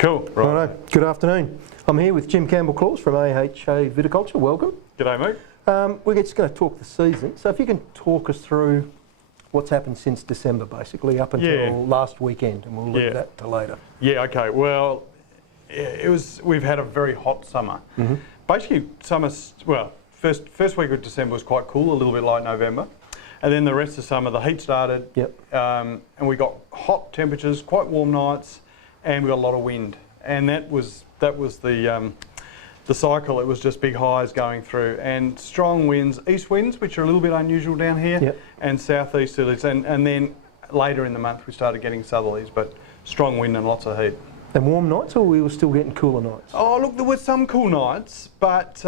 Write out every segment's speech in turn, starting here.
Cool. Right. Righto. Good afternoon. I'm here with Jim Campbell Clause from AHA Viticulture. Welcome. G'day, mate. We're just going to talk the season. So if you can talk us through what's happened since December, basically, up until last weekend, and we'll leave that to later. Yeah, okay. Well, we've had a very hot summer. Mm-hmm. Basically, first week of December was quite cool, a little bit like November. And then the rest of summer, the heat started, and we got hot temperatures, quite warm nights, and we got a lot of wind. And that was the cycle. It was just big highs going through, and strong winds, east winds, which are a little bit unusual down here, and southeasterlies. And then later in the month, we started getting southerlies, but strong wind and lots of heat. And warm nights, or we were still getting cooler nights? Oh, look, there were some cool nights, but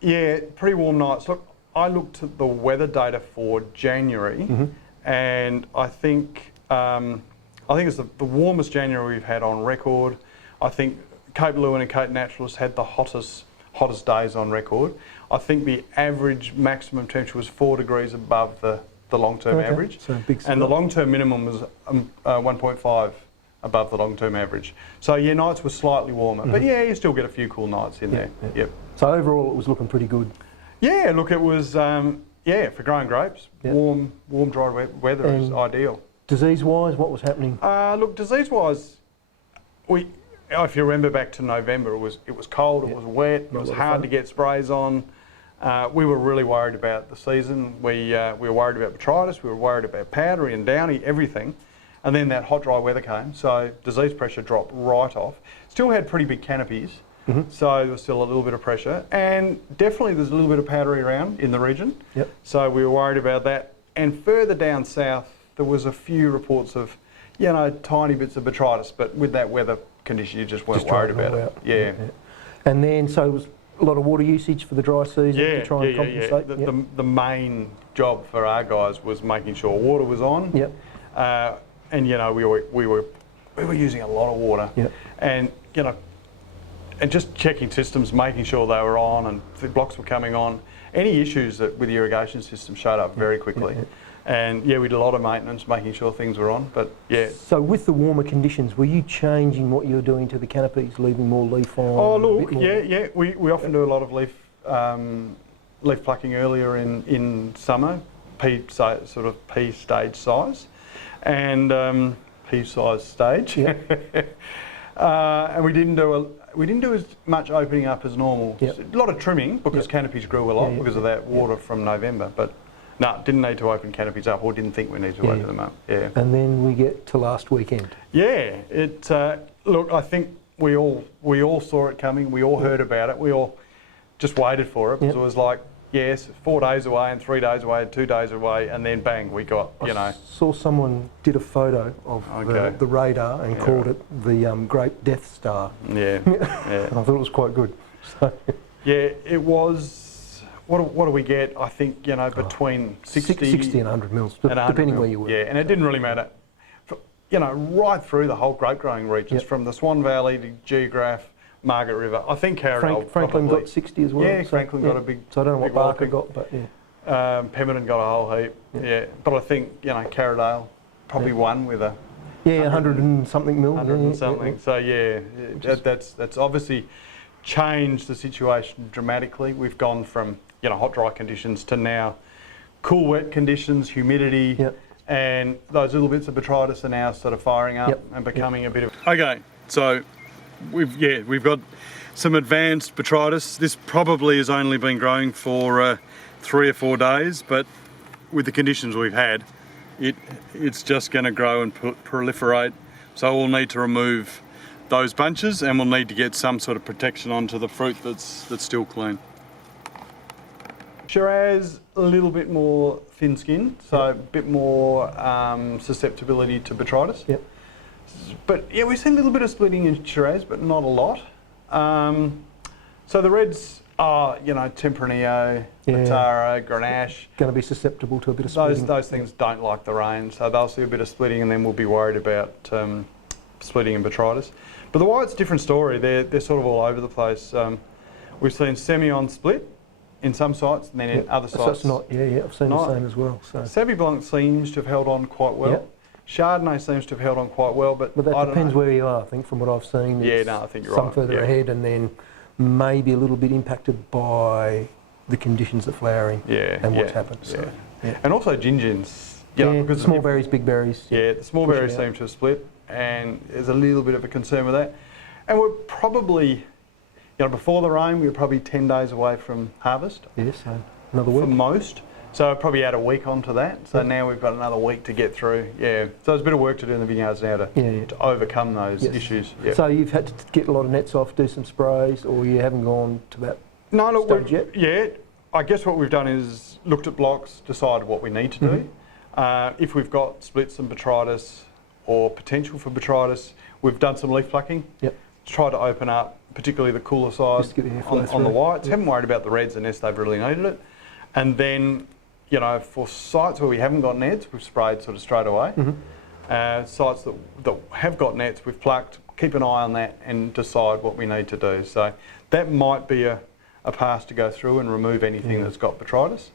yeah, pretty warm nights. Look, I looked at the weather data for January, and I think it's the warmest January we've had on record. I think Cape Leeuwin and Cape Naturalist had the hottest days on record. I think the average maximum temperature was 4 degrees above the long-term average, so big and the long-term minimum was 1.5 above the long-term average. So yeah, nights were slightly warmer, but yeah, you still get a few cool nights in there. Yep. So overall, it was looking pretty good. Yeah, look, it was for growing grapes, warm, dry weather is ideal. Disease-wise, what was happening? Look, disease-wise, if you remember back to November, it was cold, it was wet, it was hard to get sprays on. We were really worried about the season. We were worried about botrytis, we were worried about powdery and downy, everything. And then that hot, dry weather came, so disease pressure dropped right off. Still had pretty big canopies, so there was still a little bit of pressure. And definitely there's a little bit of powdery around in the region, so we were worried about that. And further down south, there was a few reports of, tiny bits of botrytis, but with that weather condition, you just weren't worried about it. Yeah. And then, so it was a lot of water usage for the dry season to try and compensate? The main job for our guys was making sure water was on. And we were using a lot of water, and and just checking systems, making sure they were on and the blocks were coming on. Any issues with the irrigation system showed up very quickly, and we did a lot of maintenance, making sure things were on. But So with the warmer conditions, were you changing what you were doing to the canopies, leaving more leaf on? Oh look, we often do a lot of leaf plucking earlier in summer, sort of pea stage size. And pea-sized stage, and we didn't do as much opening up as normal. A lot of trimming because canopies grew a lot because of that water from November. But no, didn't need to open canopies up, or didn't think we needed to open them up. And then we get to last weekend. Look, I think we all saw it coming. We all heard about it. We all just waited for it because it was like, yes, 4 days away and 3 days away and 2 days away, and then bang, we got, I saw someone did a photo of the radar and called it the Great Death Star. I thought it was quite good. So. Yeah, it was, what do we get? I think, between 60 and 100 mils, depending where you were. Yeah, and it didn't really matter. Right through the whole grape growing regions, from the Swan Valley to Geograph, Margaret River. I think Franklin got 60 as well. Yeah, Franklin got a big. So I don't know what Barker got, but Pemberton got a whole heap. But I think Carradale probably won with a 100 and something mil. 100 and something. So that's obviously changed the situation dramatically. We've gone from hot dry conditions to now cool wet conditions, humidity, and those little bits of botrytis are now sort of firing up and becoming a bit of. Okay, so. We've got some advanced botrytis. This probably has only been growing for 3 or 4 days, but with the conditions we've had, it's just going to grow and proliferate. So we'll need to remove those bunches, and we'll need to get some sort of protection onto the fruit that's still clean. Shiraz, a little bit more thin skin, so a bit more susceptibility to botrytis. But we've seen a little bit of splitting in Shiraz, but not a lot. So the reds are, Tempranillo, Mataro, Grenache. Going to be susceptible to a bit of splitting. Those things don't like the rain, so they'll see a bit of splitting, and then we'll be worried about splitting and botrytis. But the white's a different story. They're sort of all over the place. We've seen semi-on split in some sites, and then in other sites. So it's not, I've seen the same as well. So Sauvignon Blanc seems to have held on quite well. Chardonnay seems to have held on quite well, but that I don't depends know. where you are, I think, from what I've seen. Yeah, no, I think you're some right. further ahead, and then maybe a little bit impacted by the conditions of flowering and what's happened. So, And also gingins. Because small berries, big berries. Yeah, the small berries seem to have split, and there's a little bit of a concern with that. And we're probably, before the rain, we were probably 10 days away from harvest. Yes, so another week. For most. So probably add a week onto that. So now we've got another week to get through. Yeah. So there's a bit of work to do in the vineyards now to overcome those issues. Yeah. So you've had to get a lot of nets off, do some sprays, or you haven't gone to that stage yet? Yeah. I guess what we've done is looked at blocks, decided what we need to do. If we've got splits and botrytis or potential for botrytis, we've done some leaf plucking. Yep. Tried to open up, particularly the cooler side on the whites. Haven't worried about the reds unless they've really needed it. And then, for sites where we haven't got nets, we've sprayed sort of straight away. Sites that have got nets, we've plucked, keep an eye on that and decide what we need to do. So that might be a pass to go through and remove anything that's got botrytis.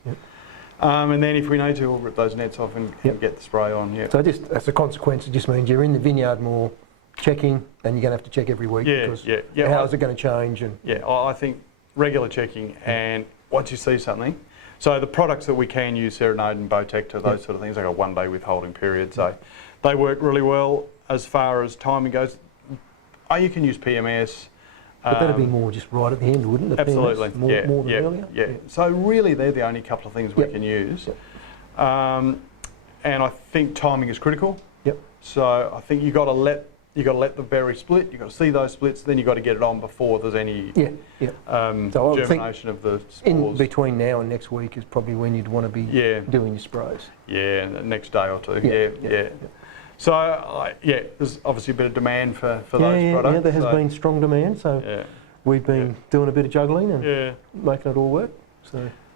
And then if we need to, we'll rip those nets off and get the spray on. Yeah. So as a consequence, it just means you're in the vineyard more, checking, and you're going to have to check every week. Because how is it going to change? And I think regular checking, and once you see something. So the products that we can use, Serenade and Viticulture, those sort of things, they got a 1-day withholding period. So they work really well as far as timing goes. You can use PMS. But that'd be more just right at the end, wouldn't it? Absolutely. PMS, more than earlier? Yeah. So really they're the only couple of things we can use. And I think timing is critical. So I think you've got to let the berry split, you've got to see those splits, then you've got to get it on before there's any so germination of the spores. In between now and next week is probably when you'd want to be doing your sprays. Yeah, the next day or two. So, there's obviously a bit of demand for those products. Yeah, there has been strong demand, so we've been doing a bit of juggling and making it all work.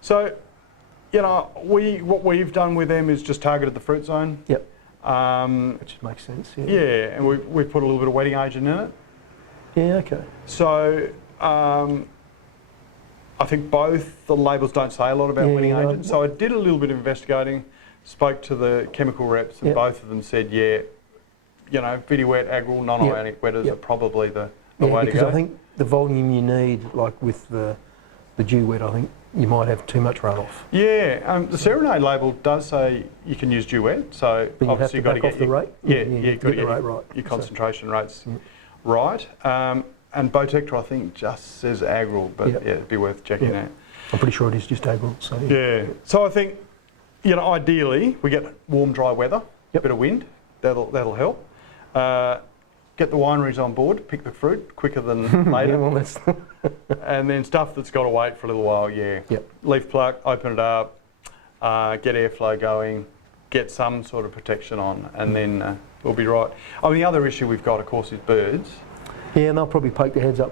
So, what we've done with them is just targeted the fruit zone. Which makes sense. And we've put a little bit of wetting agent in it. Yeah, okay. So, I think both the labels don't say a lot about wetting agent. So I did a little bit of investigating, spoke to the chemical reps, and both of them said, Vitiwet, Agral, non-ionic wetters are probably the way to go. Because I think the volume you need, like with the dew wet, I think you might have too much runoff. The Serenade label does say you can use dew wet, so but obviously you've got to get the rate. You've got to get the rate right. Your concentration rates right. And Viticulture, I think, just says Agral, but it'd be worth checking out. I'm pretty sure it is just Agral. So So I think, ideally we get warm, dry weather, a bit of wind. That'll help. Get the wineries on board, pick the fruit quicker than later. And then stuff that's got to wait for a little while, leaf pluck, open it up, get airflow going, get some sort of protection on, and then we'll be right. The other issue we've got, of course, is birds. Yeah, and they'll probably poke their heads up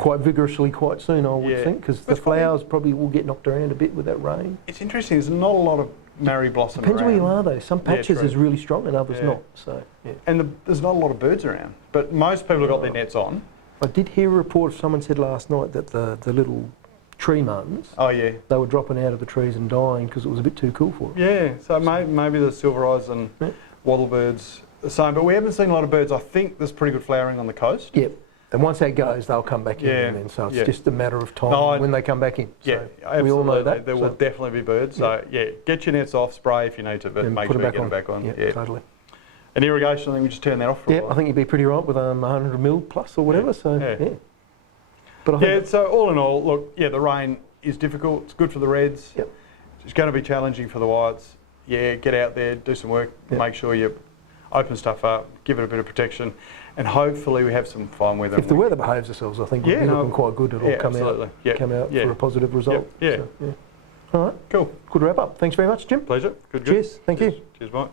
quite vigorously quite soon, I would think, because the flowers probably will get knocked around a bit with that rain. It's interesting, there's not a lot of Mary blossom Depends around. where you are though. Some patches is really strong and others not. So and there's not a lot of birds around, but most people have got their nets on. I did hear a report, someone said last night that the little tree muns, they were dropping out of the trees and dying because it was a bit too cool for them. Yeah, so maybe the silver eyes and wattlebirds the same, but we haven't seen a lot of birds. I think there's pretty good flowering on the coast. Yep. And once that goes, they'll come back in, and then, so it's just a matter of time when they come back in. So we all know that. There will definitely be birds. So get your nets off, spray if you need to, but make sure you get them back on. Yeah, totally. And irrigation, I think we just turn that off for a while. I think you'd be pretty right with 100 mil plus or whatever. But I think so all in all, look, the rain is difficult. It's good for the reds. It's going to be challenging for the whites. Get out there, do some work, make sure you open stuff up, give it a bit of protection, and hopefully we have some fine weather. If the weather behaves itself, I think we'll be looking quite good. It'll come out for a positive result. So, all right. Cool. Good wrap up. Thanks very much, Jim. Pleasure. Good. Cheers. Thank you. Cheers, Mike.